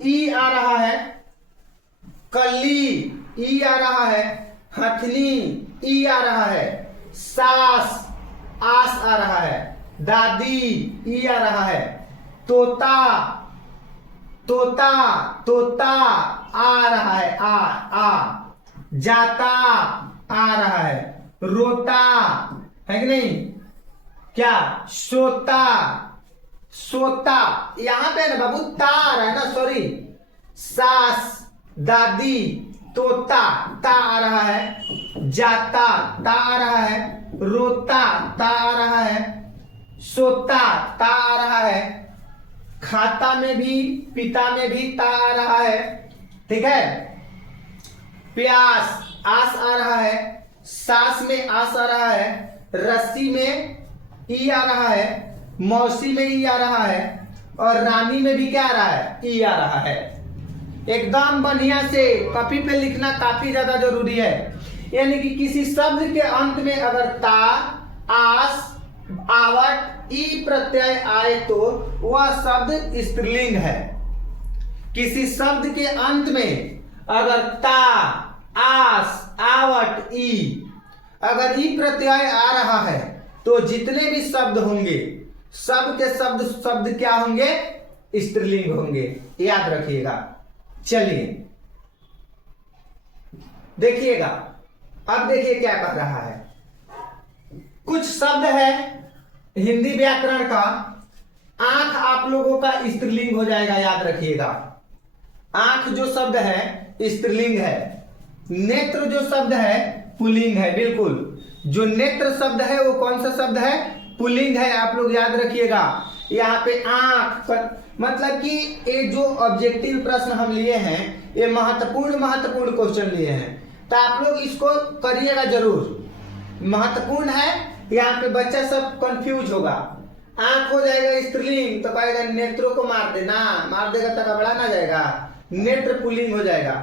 ई आ रहा है। कली, ई आ रहा है। हथनी, ई आ रहा है। सास, आस आ रहा है। दादी, ई आ रहा है। तोता, तोता, तोता आ रहा है, आ जाता आ रहा है। रोता है कि नहीं, क्या सोता, सोता, यहां पे ना बाबू ता आ रहा है ना, सॉरी। सास, दादी, तोता ता आ रहा है। जाता ता आ रहा है। रोता ता आ रहा है। सोता ता आ रहा है। खाता में भी, पिता में भी ता आ रहा है। ठीक है। प्यास, आस आ रहा है। सास में आस आ रहा है। रस्सी में ई आ रहा है। मौसी में ई आ रहा है। और रानी में भी क्या आ रहा है, ई आ रहा है। एकदम बढ़िया से कॉपी पे लिखना काफी ज्यादा जरूरी है। यानी कि किसी शब्द के अंत में अगर ता, आस, आवट, ई प्रत्यय आए तो वह शब्द स्त्रीलिंग है। किसी शब्द के अंत में अगर ता, आस, आवट, ई, अगर ई प्रत्यय आ रहा है तो जितने भी शब्द होंगे सब के शब्द क्या होंगे, स्त्रीलिंग होंगे, याद रखिएगा। चलिए देखिएगा, अब देखिए क्या कह रहा है। कुछ शब्द है हिंदी व्याकरण का। आंख आप लोगों का स्त्रीलिंग हो जाएगा, याद रखिएगा। आंख जो शब्द है स्त्रीलिंग है। नेत्र जो शब्द है पुल्लिंग है। बिल्कुल, जो नेत्र शब्द है वो कौन सा शब्द है? पुल्लिंग है। आप लोग याद रखिएगा। यहाँ पे आंख मतलब कि ये जो ऑब्जेक्टिव प्रश्न हम लिए हैं, ये महत्वपूर्ण क्वेश्चन लिए हैं, तो आप लोग इसको करिएगा जरूर। महत्वपूर्ण है। यहाँ पे बच्चा सब कंफ्यूज होगा। आंख हो जाएगा स्त्रीलिंग तो कहेगा नेत्रों को मार देना, मार देगा तो घबरा ना जाएगा, नेत्र पुल्लिंग हो जाएगा।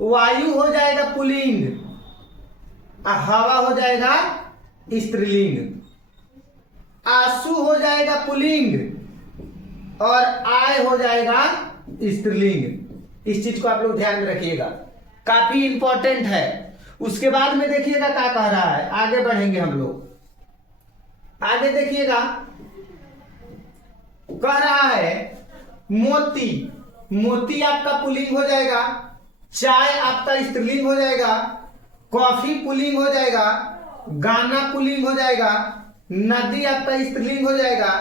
वायु हो जाएगा पुल्लिंग, हवा हो जाएगा स्त्रीलिंग। आंसू हो जाएगा पुल्लिंग और आय हो जाएगा स्त्रीलिंग। इस चीज को आप लोग ध्यान में रखिएगा, काफी इंपॉर्टेंट है। उसके बाद में देखिएगा क्या कह रहा है, आगे बढ़ेंगे हम लोग। आगे देखिएगा, कह रहा है मोती। मोती आपका पुल्लिंग हो जाएगा। चाय आपका स्त्रीलिंग हो जाएगा। कॉफी पुल्लिंग हो जाएगा। गाना पुल्लिंग हो जाएगा। नदी आपका स्त्रीलिंग हो जाएगा।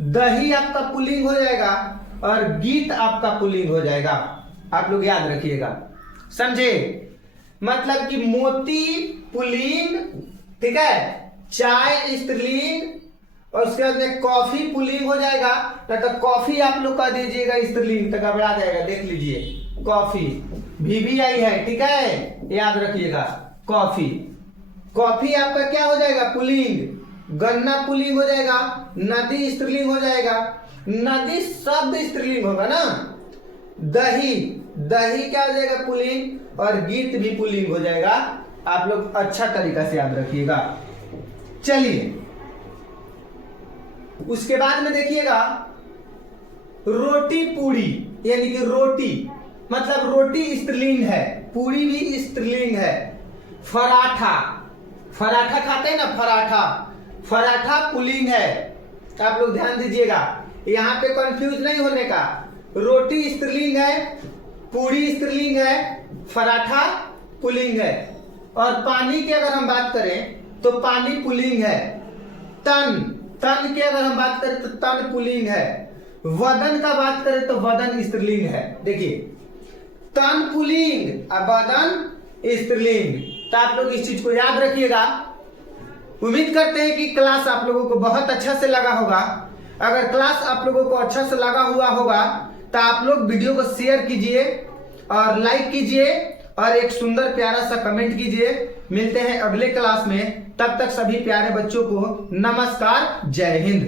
दही आपका पुल्लिंग हो जाएगा और गीत आपका पुल्लिंग हो जाएगा। आप लोग याद रखिएगा, समझे? मतलब कि मोती पुल्लिंग, ठीक है, चाय स्त्रीलिंग, और उसके बाद में कॉफी पुल्लिंग हो जाएगा। तो कॉफी आप लोग कह दीजिएगा स्त्रीलिंग तो घबरा जाएगा। देख लीजिए कॉफी VVI है, ठीक है, याद रखिएगा। कॉफी, कॉफी आपका क्या हो जाएगा? पुल्लिंग। गन्ना पुल्लिंग हो जाएगा। नदी स्त्रीलिंग हो जाएगा। नदी शब्द स्त्रीलिंग होगा ना। दही, दही क्या हो जाएगा? पुल्लिंग। और गीत भी पुल्लिंग हो जाएगा। आप लोग अच्छा तरीका से याद रखिएगा। चलिए उसके बाद में देखिएगा, रोटी पूड़ी, यानी कि रोटी मतलब रोटी स्त्रीलिंग है, पूड़ी भी स्त्रीलिंग है। पराठा, पराठा खाते हैं ना, पराठा, पराठा पुल्लिंग है। आप लोग ध्यान दीजिएगा, यहाँ पे कंफ्यूज नहीं होने का। रोटी स्त्रीलिंग है, पूड़ी स्त्रीलिंग है, पराठा पुल्लिंग है। और पानी की अगर हम बात करें तो पानी पुल्लिंग है। तन, तन की अगर हम बात करें तो तन पुल्लिंग है। वदन का बात करें तो वदन स्त्रीलिंग है। देखिए, तन पुल्लिंग और वदन स्त्रीलिंग। तो आप लोग इस चीज को याद रखिएगा। उम्मीद करते हैं कि क्लास आप लोगों को बहुत अच्छा से लगा होगा। अगर क्लास आप लोगों को अच्छा से लगा हुआ होगा तो आप लोग वीडियो को शेयर कीजिए और लाइक कीजिए और एक सुंदर प्यारा सा कमेंट कीजिए। मिलते हैं अगले क्लास में, तब तक सभी प्यारे बच्चों को नमस्कार, जय हिंद।